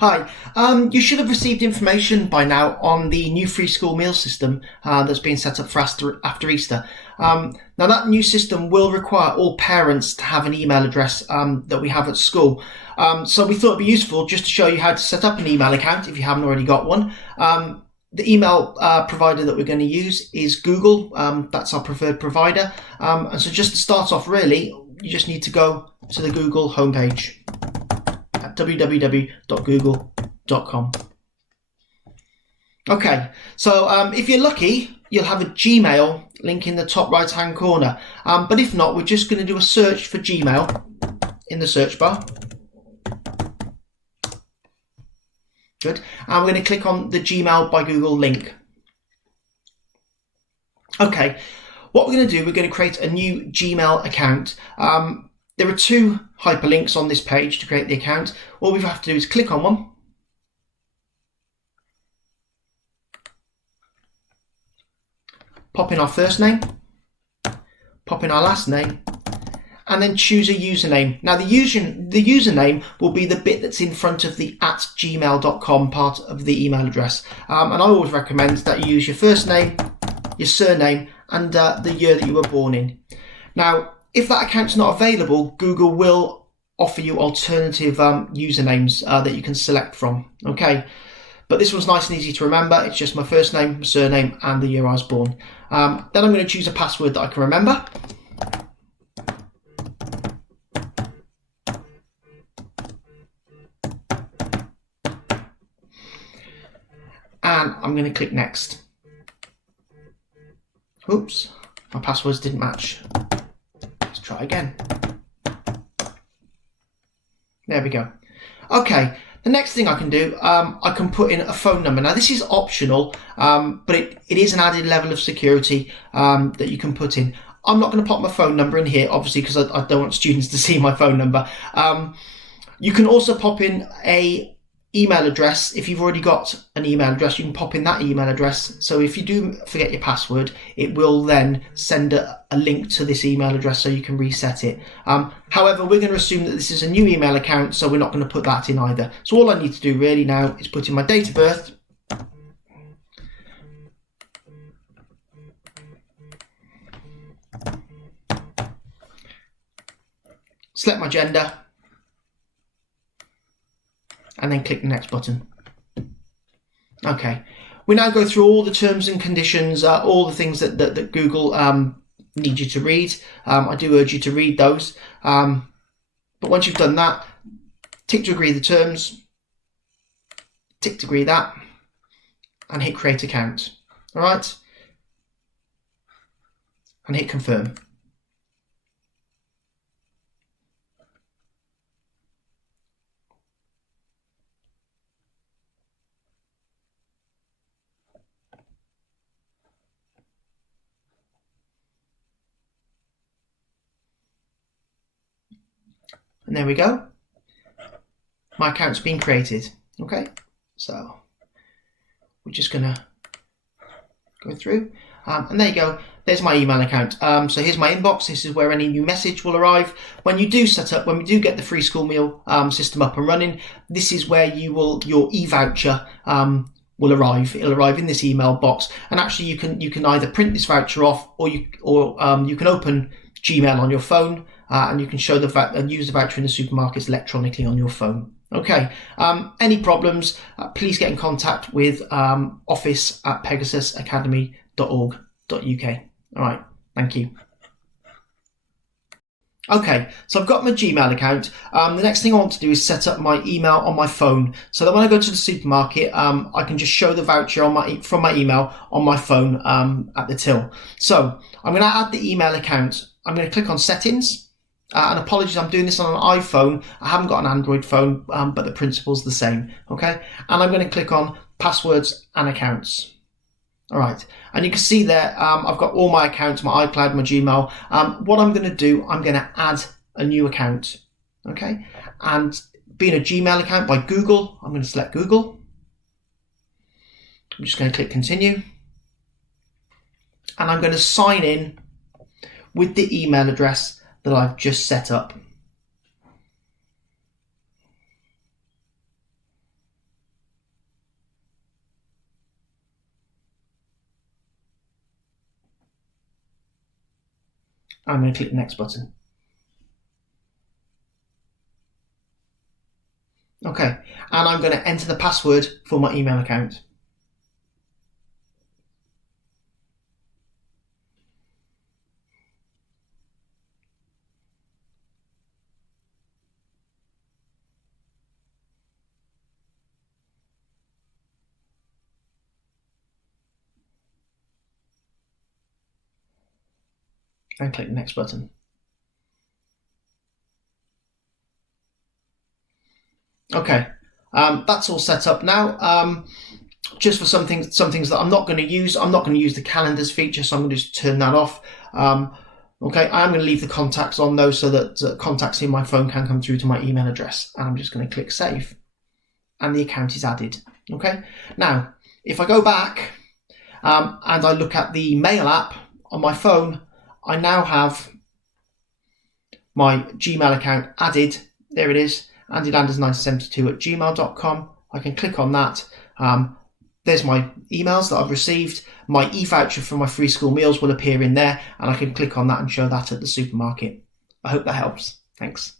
Hi, you should have received information by now on the new free school meal system that's been set up for after Easter. Now, that new system will require all parents to have an email address that we have at school. So we thought it'd be useful just to show you how to set up an email account if you haven't already got one. The email provider that we're going to use is Google. That's our preferred provider. And so just to start off, really, you just need to go to the Google homepage at www.google.com. Okay, so if you're lucky, you'll have a Gmail link in the top right hand corner. But if not, we're just going to do a search for Gmail in the search bar. Good. And we're going to click on the Gmail by Google link. Okay, what we're going to do, we're going to create a new Gmail account. There are two hyperlinks on this page to create the account. All we have to do is click on one. Pop in our first name, pop in our last name, and then choose a username. Now the username will be the bit that's in front of the @gmail.com part of the email address. And I always recommend that you use your first name, your surname, and the year that you were born in. Now, if that account's not available, Google will offer you alternative usernames that you can select from. Okay, but this one's nice and easy to remember. It's just my first name, my surname, and the year I was born. Then I'm going to choose a password that I can remember. And I'm going to click next. Oops, my passwords didn't match. Let's try again. There we go. Okay, the next thing I can do, I can put in a phone number. Now this is optional, but it is an added level of security that you can put in. I'm not going to pop my phone number in here, obviously, because I don't want students to see my phone number. You can also pop in a email address. If you've already got an email address, you can pop in that email address. So if you do forget your password, it will then send a link to this email address so you can reset it. However, we're going to assume that this is a new email account, so we're not going to put that in either. So all I need to do really now is put in my date of birth, select my gender, and then click the next button. Okay, we now go through all the terms and conditions, all the things that Google need you to read. I do urge you to read those. But once you've done that, tick to agree the terms, tick to agree that, and hit create account. All right, and hit confirm. And there we go. My account's been created. Okay, so we're just gonna go through, and there you go. There's my email account. So here's my inbox. This is where any new message will arrive. When we do get the free school meal system up and running, this is where your e-voucher will arrive. It'll arrive in this email box, and actually you can either print this voucher off, or you can open Gmail on your phone, and you can show and use the voucher in the supermarkets electronically on your phone. Okay, any problems, please get in contact with office@pegasusacademy.org.uk. All right, thank you. Okay, so I've got my Gmail account. The next thing I want to do is set up my email on my phone, so that when I go to the supermarket, I can just show the voucher from my email on my phone at the till. So I'm going to add the email account. I'm going to click on settings. And apologies, I'm doing this on an iPhone. I haven't got an Android phone, but the principle's the same. Okay, and I'm going to click on passwords and accounts. All right, and you can see there I've got all my accounts, my iCloud, my Gmail. What I'm going to do, I'm going to add a new account. Okay, and being a Gmail account by Google, I'm going to select Google. I'm just going to click continue, and I'm going to sign in with the email address that I've just set up. I'm going to click the next button. Okay, and I'm going to enter the password for my email account. And click the next button. Okay, that's all set up now. Just for some things that I'm not going to use, I'm not going to use the calendars feature, so I'm going to just turn that off. Okay, I am going to leave the contacts on though, so that contacts in my phone can come through to my email address. And I'm just going to click save, and the account is added. Okay, now if I go back and I look at the mail app on my phone, I now have my Gmail account added. There it is, andylanders1972@gmail.com. I can click on that. There's my emails that I've received. My e-voucher for my free school meals will appear in there, and I can click on that and show that at the supermarket. I hope that helps. Thanks.